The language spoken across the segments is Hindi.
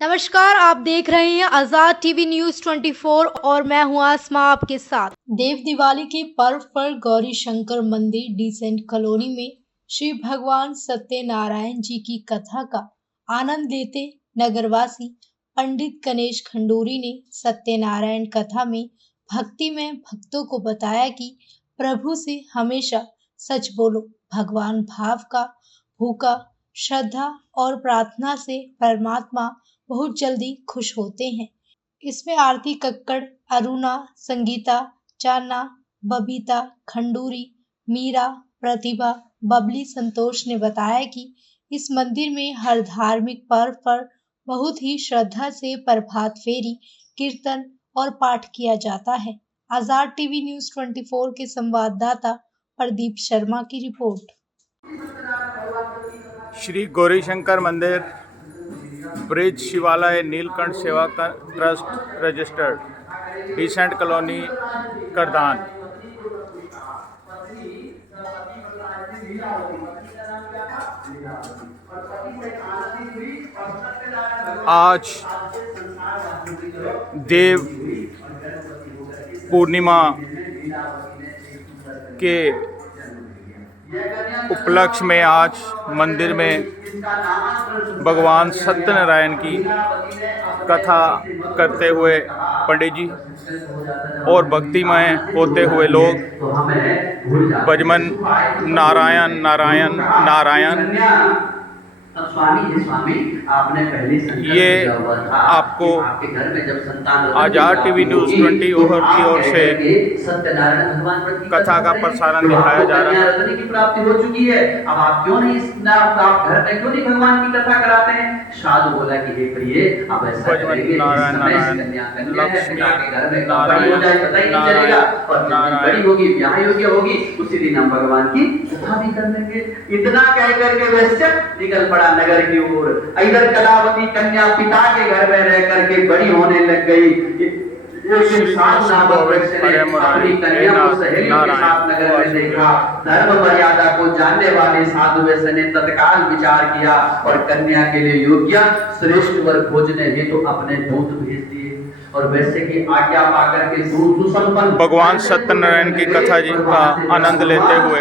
नमस्कार, आप देख रहे हैं आजाद टीवी न्यूज 24 और मैं हूं आसमा आपके साथ। देव दिवाली के पर्व पर गौरी शंकर मंदिर डिसेंट कॉलोनी में श्री भगवान सत्यनारायण जी की कथा का आनंद लेते नगरवासी पंडित गणेश खंडूरी ने सत्यनारायण कथा में भक्ति में भक्तों को बताया कि प्रभु से हमेशा सच बोलो। भगवान भाव का भूखा श्रद्धा और प्रार्थना से परमात्मा बहुत जल्दी खुश होते हैं। इसमें आरती कक्कड़, अरुणा, संगीता, चाना, बबीता, खंडूरी, मीरा, प्रतिभा, बबली, संतोष ने बताया कि इस मंदिर में हर धार्मिक पर्व पर बहुत ही श्रद्धा से प्रभात फेरी, कीर्तन और पाठ किया जाता है। आजाद टीवी न्यूज 24 के संवाददाता प्रदीप शर्मा की रिपोर्ट। श्री गौरीशंकर मंदिर, ब्रिज शिवालय, नीलकंठ सेवा ट्रस्ट रजिस्टर्ड, डिसेंट कॉलोनी, करदान। आज देव पूर्णिमा के उपलक्ष्य में आज मंदिर में भगवान सत्यनारायण की कथा करते हुए पंडित जी और भक्तिमय होते हुए लोग भजन नारायण नारायण नारायण, ये आपको आजाद टीवी न्यूज 20 की ओर से कथा का प्रसारण दिखाया जा रहा है। की प्राप्ति हो चुकी है। अब आप क्यों नहीं आप घर में क्यों नहीं भगवान की कथा कराते हैं? साधु बोला कि हे प्रिय, अब ऐसा करेंगे नारायण नारायण लक्ष्मी घर में नारायण हो जाए, पता ही नहीं चलेगा, और बड़ी होगी, ब्याह योग्य होगी, उसी दिन हम भगवान की कथा भी कर लेंगे। इतना कह करके वैश्य निकल पड़ा नगर की ओर। इधर कलावती कन्या पिता के घर में रह करके बड़ी होने लग गई। अपनी कन्या को सहेलियों के साथ नगर में देखा। धर्म मर्यादा को जानने वाले साधु वैश्य ने तत्काल विचार किया और कन्या के लिए योग्य श्रेष्ठ वर खोजने हेतु अपने दूत भेज दिए। और वैसे की आज्ञा पाकर के सुसंपन्न भगवान सत्यनारायण की कथा जी का आनंद लेते हुए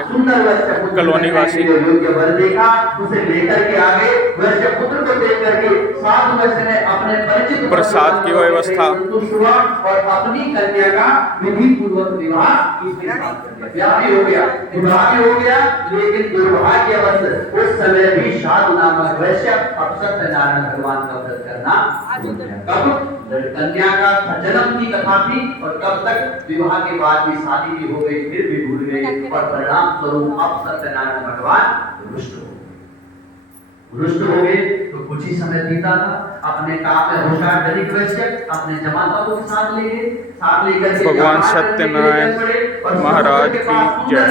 कॉलोनी वासी योग्य वर देखा, उसे लेकर के आगे वैसे पुत्र को देख करके साधु वैसे ने अपने परिचित प्रसाद की व्यवस्था और अपनी कन्या का विधि पूर्वक विवाह इसके साथ कर दिया। ब्याह भी हो गया, विवाह भी हो गया, लेकिन दुर्भाग्यवश उस समय भी साधु नामक वैश्य अब सत्यनारायण भगवान का व्रत करना भूल गया। कब कन्या का जन्म की कथा थी और कब तक विवाह के बाद भी शादी भी हो गई, फिर भी भूल गए, और परिणाम स्वरूप अब सत्यनारायण भगवान रुष्ट हो गए। तो कुछ ही समय बीता था, अपने काम में होशियार धनिक वैश्य अपने जमाताओं के साथ ले गए, साथ लेकर के भगवान सत्यनारायण महाराज की जय।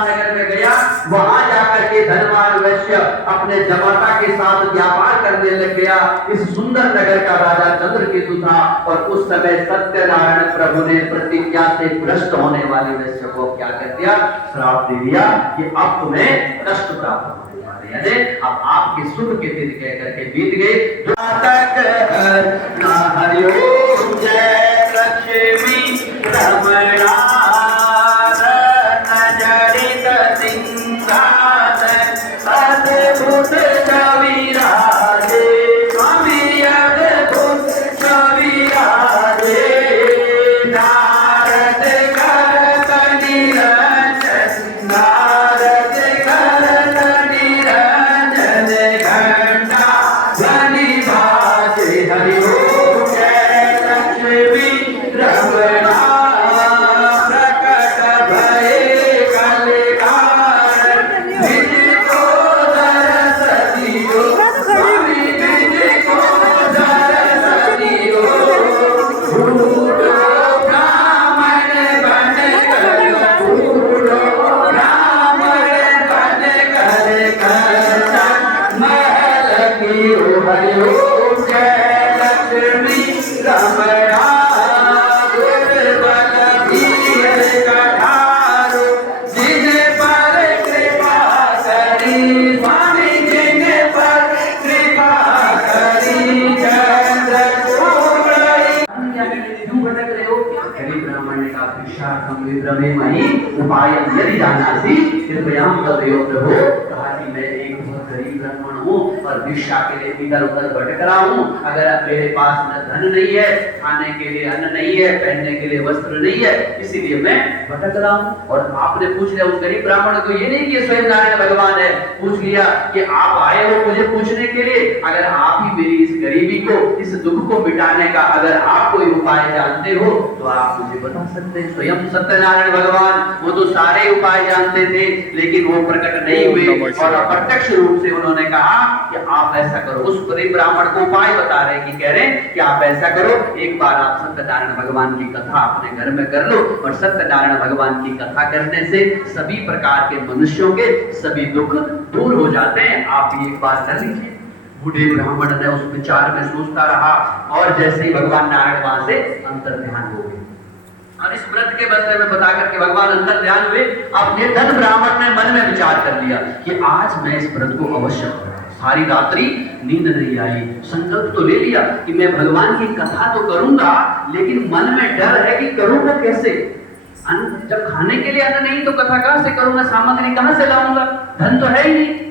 नगर में गया, वहां जाकर के धनवान वैश्य अपने जमाता के साथ व्यापार करने लग गया। इस सुंदर नगर का राजा चंद्रकेतु था, और उस समय सत्यनारायण प्रभु ने प्रतिज्ञा से भ्रष्ट होने वाले वैश्य को क्या कर दिया? श्राप दे दिया कि अब तुम्हें कष्ट प्राप्त अब आपके सुख के दिन कह करके बीत गए। जय लक्ष्मी रमणा जड़ित सिंहासन अद्भुत कविराजे, स्वामी अद्भुत कविराजे। नारद करत निरंजन, नारद करत निरंजन, घंटा ध्वनि बाजे। हरि ओम जय लक्ष्मी रमणा, प्रकट भये कलिकारण, निज को दरस दियो, स्वामी निज को दरस दियो। फूलो ब्राह्मण बन कर, फूलो ब्राह्मण बन कर करता महल की ओ। हरि ओम जय लक्ष्मी रमणा, दुर्बल धीर कठारो, जिन पर कृपा करी, स्वामी जिन पर कृपा करी। जय विभ्रमेमहि उपायं यदि जानासि कृपया तदेव प्रभु। कहा कि मैं एक बहुत गरीब ब्राह्मण हूँ और भिक्षा के लिए इधर उधर भटक रहा हूँ। अगर मेरे पास न धन नहीं है, खाने के लिए अन्न नहीं है, पहनने के लिए वस्त्र नहीं है, इसीलिए मैं भटक रहा हूँ। और आपने पूछ लिया उस गरीब ब्राह्मण को, ये नहीं कि स्वयं नारायण भगवान है, पूछ लिया कि आप आए हो मुझे पूछने के लिए, अगर आप ही मेरी इस गरीबी को, इस दुख को मिटाने का अगर आप कोई उपाय जानते हो तो आप मुझे बता सकते हैं। स्वयं सत्यनारायण भगवान वो तो सारे उपाय जानते थे, लेकिन वो प्रकट नहीं हुए और अप्रत्यक्ष रूप से उन्होंने कहा कि आप ऐसा करो। उस गरीब ब्राह्मण को उपाय बता रहे कि कह रहे कि आप ऐसा करो, एक बार आप सत्यनारायण भगवान की कथा अपने घर में कर लो, और सत्यनारायण भगवान की कथा करने से सभी प्रकार के मनुष्यों के सभी दुख दूर हो जाते हैं। आप ये एक बार कर लीजिए। बूढ़े ब्राह्मण ने उस विचार में सोचता रहा, और जैसे ही भगवान नारायण वहां से अंतर ध्यान हो गए, और इस व्रत के विषय में बता करके भगवान अंतर ध्यान हुए। अब निर्धन ब्राह्मण ने मन में विचार कर लिया कि आज मैं इस व्रत को अवश्य करूं। सारी रात्रि नींद नहीं आई, संकल्प तो ले लिया कि मैं भगवान की कथा तो करूंगा, लेकिन मन में डर है कि करूंगा कैसे। जब खाने के लिए अन्न नहीं तो कथा कहां से करूंगा, सामग्री कहां से लाऊंगा, धन तो है ही नहीं।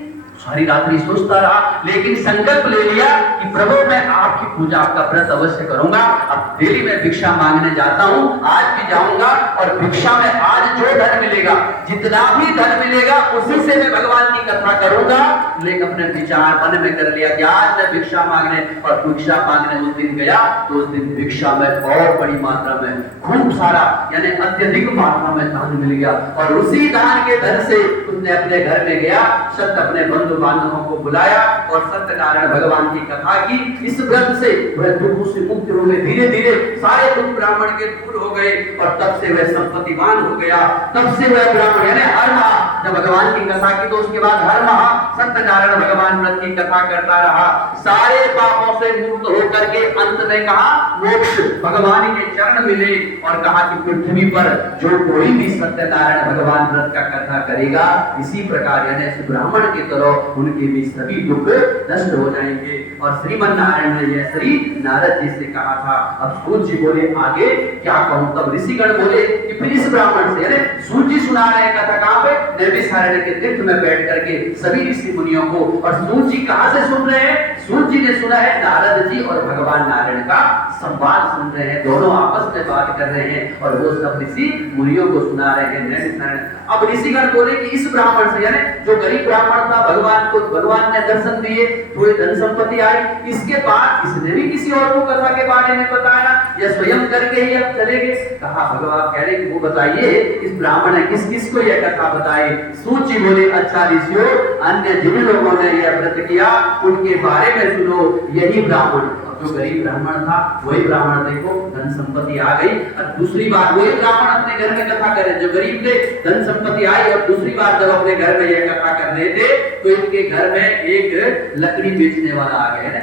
सारी रात्रि सोचता रहा, लेकिन संकल्प ले लिया कि प्रभु मैं आपकी पूजा, आपका व्रत अवश्य करूंगा। अब डेली मैं भिक्षा मांगने जाता हूँ, आज भी जाऊंगा, और भिक्षा में आज जो धन मिलेगा, जितना भी धन मिलेगा उसी से मैं भगवान की कथा करूंगा। लेकिन अपने विचार मन में कर लिया कि आज मैं भिक्षा मांगने, और भिक्षा मांगने उस दिन गया तो उस दिन भिक्षा में और बड़ी मात्रा में खूब सारा यानी अत्यधिक मात्रा में धन मिल गया, और उसी दान के धन से उसने अपने घर में गया, सत्य अपने बंधु बांधवों को बुलाया और सत्यनारायण भगवान की कथा की। इस व्रत से वह दुखों से मुक्त हो गए, धीरे धीरे सारे दुख ब्राह्मण के दूर हो गए, और तब से वह संपत्तिवान हो गया। तब से वह ब्राह्मण यानी हर माह जब भगवान की कथा की तो उसके बाद हर माह सत्यनारायण भगवान व्रत की कथा करता रहा, सारे पापों से मुक्त होकर के अंत में कहा मोक्ष भगवान के चरण मिले, और कहा कि पृथ्वी पर जो कोई भी सत्यनारायण भगवान व्रत का कथा करेगा, इसी प्रकार यानी ब्राह्मण की तरह उनके भी सभी दुख नष्ट हो जाएंगे। और श्रीमन नारायण ने यह श्री नारद जी से कहा था। अब सूत जी बोले आगे क्या कहूं, तब ऋषिगण बोले कि फिर इस ब्राह्मण से, यानी सूत जी सुना रहे कथा कहां पे, नैमिषारण्य के तीर्थ में बैठ करके सभी ऋषि मुनियों को। और सूत जी कहां से सुन रहे हैं, सूत जी ने सुना है नारद जी और भगवान नारायण का संवाद सुन रहे हैं, दोनों आपस में बात कर रहे हैं, और वो सब ऋषि मुनियों को सुना रहे हैं नैमिषारण्य। अब ऋषिगण बोले कि इस ब्राह्मण से, यानी जो गरीब ब्राह्मण था, भगवान ने दर्शन दिए, थोड़ी धन संपत्ति आई, इसके बाद इसने भी किसी और को कथा के बारे में बताया या स्वयं करके ही अब चले गए। कहा भगवान कह रहे कि वो बताइए इस ब्राह्मण ने किस किस को यह कथा बताई। सूत जी बोले अच्छा ऋषियों, अन्य जिन लोगों ने यह व्रत किया उनके बारे में सुनो, यही ब्राह्मण जो गरीब ब्राह्मण था वही ब्राह्मण देखो धन संपत्ति आ गई, और दूसरी बार वही ब्राह्मण अपने घर में कथा करे, जो गरीब थे धन संपत्ति आई, और दूसरी बार जब अपने घर में यह कथा कर रहे थे तो इनके घर में एक लकड़ी बेचने वाला आ गया,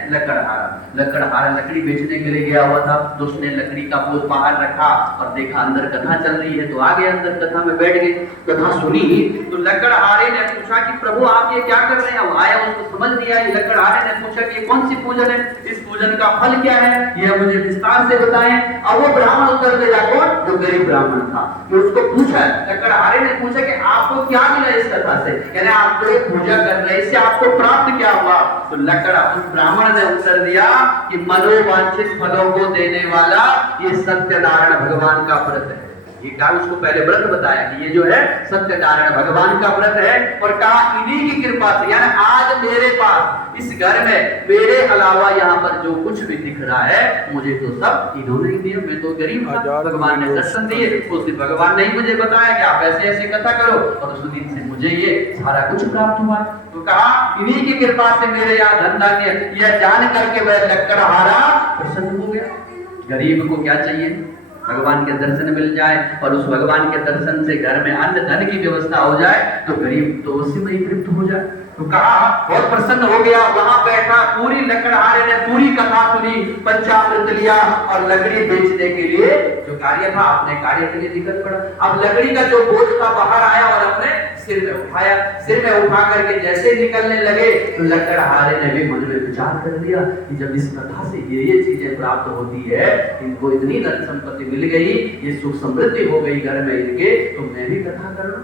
लकड़हारा लकड़ी बेचने के लिए गया हुआ था। तो उसने लकड़ी का पोत बाहर रखा और देखा अंदर कथा चल रही है, तो आ गए अंदर, कथा में बैठ गए, कथा सुनी। तो लकड़हारे ने पूछा कि प्रभु आप ये क्या कर रहे हैं, आया उसको समझ नहीं आई। लकड़हारे ने पूछा कि ये कौन सी पूजन है, इस पूजन का फल क्या है, यह मुझे विस्तार से बताएं। अब वो ब्राह्मण उत्तर दे जाको जो गरीब ब्राह्मण था, तो उसको पूछा, लकड़हारे ने पूछा कि आपको क्या मिला इस कथा से, यानी आप जो पूजा कर रहे हैं इससे आपको प्राप्त क्या हुआ। तो उस ब्राह्मण ने उत्तर दिया कि मनोवांछित फलों को देने वाला ये सत्यनारायण भगवान का व्रत है। ये कहा उसको पहले व्रत बताया कि ये जो है सत्यनारायण भगवान का व्रत है, और कहा इन्हीं की कृपा से, यानी आज मेरे पास इस घर में मेरे अलावा यहाँ पर जो कुछ भी दिख रहा है मुझे तो सब इन्होंने ही दिया, मैं तो गरीब था, भगवान ने दर्शन दिए, उस दिन भगवान ने ही मुझे बताया कि आप ऐसे ऐसे कथा करो, और उस दिन से मुझे ये सारा कुछ प्राप्त हुआ। तो कहा इन्हीं की कृपा से मेरे यहाँ धन धान्य, यह जान करके वह लकड़हारा प्रसन्न हो गया। गरीब को क्या चाहिए, भगवान के दर्शन मिल जाए, और उस भगवान के दर्शन से घर में अन्न धन की व्यवस्था हो जाए तो गरीब तो उसी में ही तृप्त हो जाए। तो कहा बहुत प्रसन्न हो गया, वहां बैठा, पूरी लकड़हारे ने पूरी कथा सुनी, पंचामृत लिया और लकड़ी बेचने के लिए जो कार्य था, अपने कार्य के लिए दिक्कत पड़ा। अब लकड़ी का जो बोझ था बाहर आया और अपने सिर में उठाया। सिर में उठा करके जैसे निकलने लगे तो लकड़हारे ने भी मन में विचार कर लिया कि जब इस कथा से ये चीजें प्राप्त होती है, इनको इतनी धन संपत्ति मिल गई, ये सुख समृद्धि हो गई घर में इनके, तो मैं भी कथा कर लूं,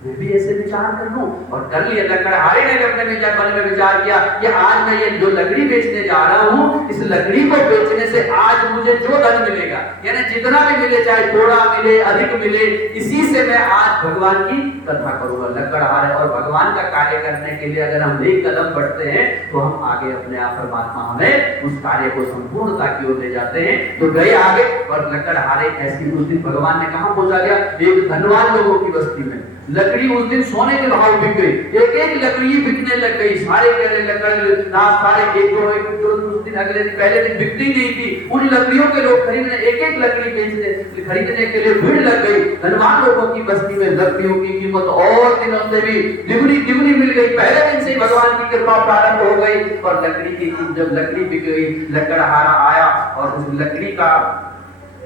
मैं भी ऐसे विचार कर लूं। और कर लिया। लकड़हारे ने अपने मन में विचार किया कि आज मैं ये जो लकड़ी बेचने जा रहा हूं, इस लकड़ी को बेचने से आज मुझे जो धन मिलेगा, यानी जितना भी मिले, चाहे थोड़ा मिले अधिक मिले, इसी से मैं आज भगवान की कथा करूंगा। लकड़हारे और भगवान का कार्य करने के लिए अगर हम एक कदम बढ़ते हैं तो हम आगे अपने आप परमात्मा हमें उस कार्य को संपूर्णता की ओर ले जाते हैं। तो गए आगे और लकड़हारे ऐसी उस दिन भगवान ने कहां पहुंचा दिया? एक धनवान लोगों की बस्ती में। लकड़ी उस दिन सोने के भाव बिक गई, एक एक लकड़ी बिकने लग गई। सारे लकड़ी सारे एक जो उस दिन अगले दिन पहले दिन बिकती नहीं थी, उन लकड़ियों के लोग खरीदने, एक एक लकड़ी बेचने खरीदने के लिए भीड़ लग गई। धनवान लोगों की बस्ती में लकड़ियों की कीमत और दिनों से भी द्विगुनी मिल गई। पहले दिन से भगवान की कृपा प्रारंभ हो गई और लकड़ी की जब लकड़ी बिक गई, लकड़हारा आया और उस लकड़ी का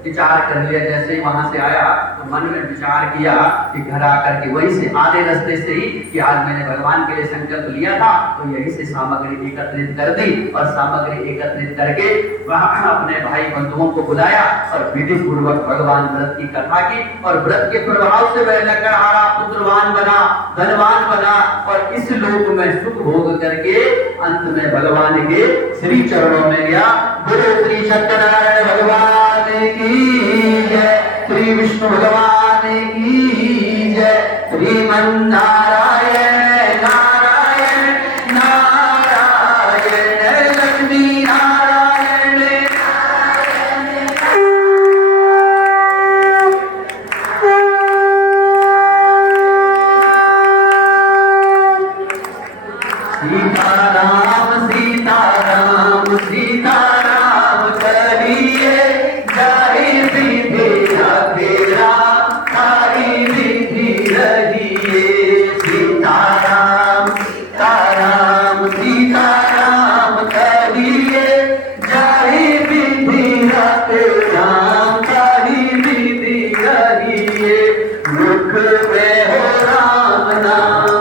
विचार कर लिया। जैसे वहां से आया तो मन में विचार किया कि घर आकर के वहीं से आधे रास्ते से ही कि आज मैंने भगवान के लिए संकल्प लिया था, तो यहीं से सामग्री एकत्रित कर दी और सामग्री एकत्रित करके वहां अपने भाई बंधुओं को बुलाया और विधि पूर्वक भगवान व्रत की कथा की। और व्रत के प्रभाव से वह लकड़हारा पुत्रवान बना, धनवान बना और इस लोक में सुख भोग करके अंत में भगवान के श्री चरणों में गया। गुरु श्री सत्यनारायण भगवान की जय, श्री विष्णु भगवान की जय, श्रीमन नारायण नारायण नारायण लक्ष्मी नारायण सीताराम सीताराम सीताराम चलिए, जय विधि तेरा तारी विधि रहिए। सीताराम सीताराम सीताराम चलिए, जय विधि तेरा तारी विधि रहिए। मुख में हो राम नाम,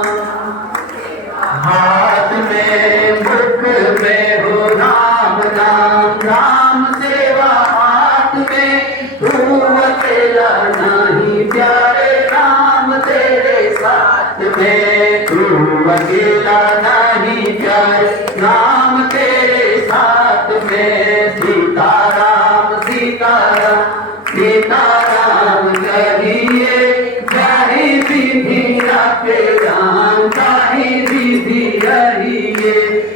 हाथ में मुख में हो राम नाम, राम सेवा हाथ में, तू अकेला नहीं प्यारे, राम तेरे साथ में, तू अकेला नहीं प्यारे, राम तेरे साथ में। सीताराम सीताराम सीताराम कहिए, जय विधि राम ताही विधि रहिए,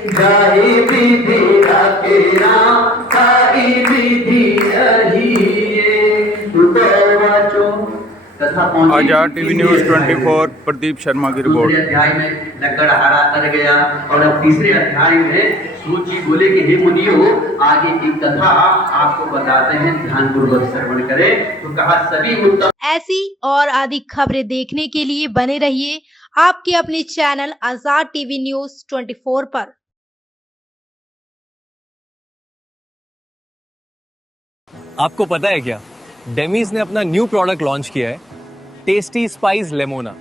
जय विधि राम ताही विधि रहिए। तथा आजाद टीवी न्यूज़ 24 प्रदीप शर्मा की रिपोर्ट। दूसरे अध्याय में लकड़हारा तर गया और अब तीसरे अध्याय में सूत जी बोले कि हे मुनियों, आगे की कथा आपको बताते हैं, ध्यान पूर्वक श्रवण करें। तो कहा सभी उत्तम ऐसी और अधिक खबरें देखने के लिए बने रहिए आपके अपने चैनल आजाद टीवी न्यूज 24 पर। आपको पता है क्या, डेमीज ने अपना न्यू प्रोडक्ट लॉन्च किया है, टेस्टी स्पाइस लेमोना।